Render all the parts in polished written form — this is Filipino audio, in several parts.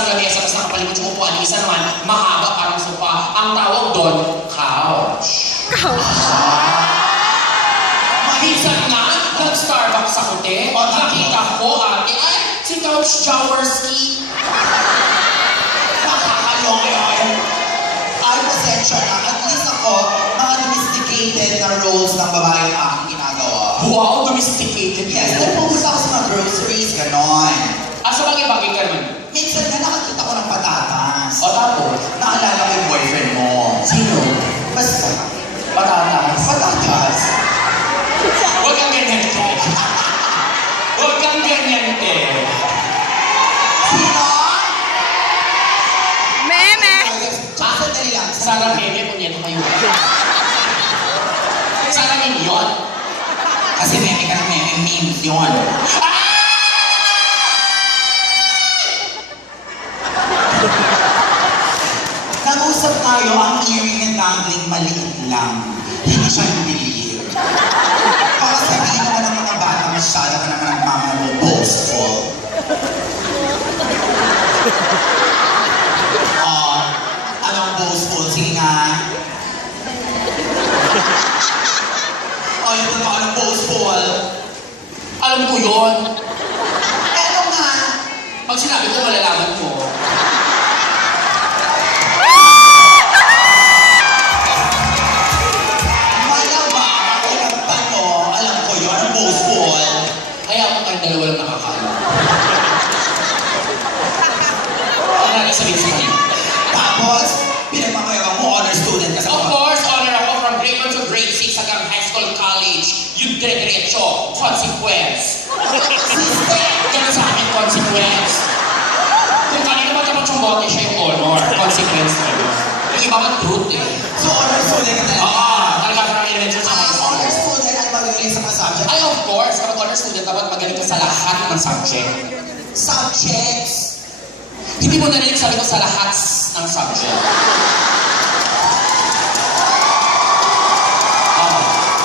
isang lamesa, tapos nakapalikot yung upuan, yung isa naman, mahaba parang sofa. Ang tawag doon, couch. Minsan nga, nag-Starbucks ako, te. Nakita ko, ate, ay, si Couch Jaworski. Nakakalong yun. Ay, pasensya na. At least ako, mga domesticated na roles ng babae ang aking ginagawa. Wow, domesticated. Yes, nagpupunta ako sa mga groceries, ganon. So bagay-bagay ka naman? Minsan nga nakakita ko ng patatas. O tapos? Naalala ko yung boyfriend mo. Sino? Basta. Patatas. Patatas. Huwag kang ganyan, te. Huwag kang ganyan, te. Sino? Meme! Sandali lang. Sarah Meme, punyeto kayo. Sarah Meme yun. Kasi meme ka ng meme, memes yun. Nag-usap tayo, ang earring and dangling maliit lang. Hindi siya believe. Baka sabihin naman ng mga bata, masyado ka naman nagmamalo, boastful. Anong boastful? Sige nga. Yung totoo, anong boastful? Alam ko yun. Ano nga? Pag sinabi ko, malalaman mo. Malamang ako nagtano, alam ko yun, ang boastful. Kaya ako tayong dalawa lang nakakaalam. Ano natin sabihin sa kanila? Tapos, pinagmamayabang mo, honor student ka sa Of course, honor ako from grade 1 to grade 6 hanggang high school, college. Yung dire-diretso, consequence. Ganun sa akin, consequence. Kung kanina magkapag-chumbote siya yung honor, consequence na yun. Yung iba man truth eh. So, honor student ka talaga? Talaga from elementary sa high school. Honor student ay magaling sa mga subject. Ay, of course, kapag honor student, dapat magaling ka sa lahat ng subject. Subjects. Hindi mo narinig sabi ko sa lahat ng subject.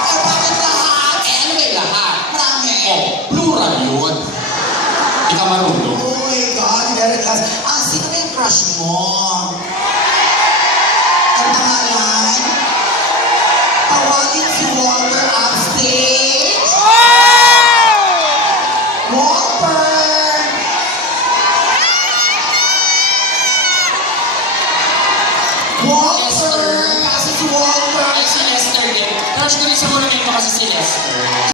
Ay, bakit lahat? Ano ba yung lahat? Marami. Plural yun. Hindi ka marunong. Oh my God, very class. Sino ba yung crush mo? Ang pangalan? Tawagin si Walter upstage. Walter! Walter! Kasi si Walter! Ay, si Lester din. Crush ko rin sa monumento kasi si Lester.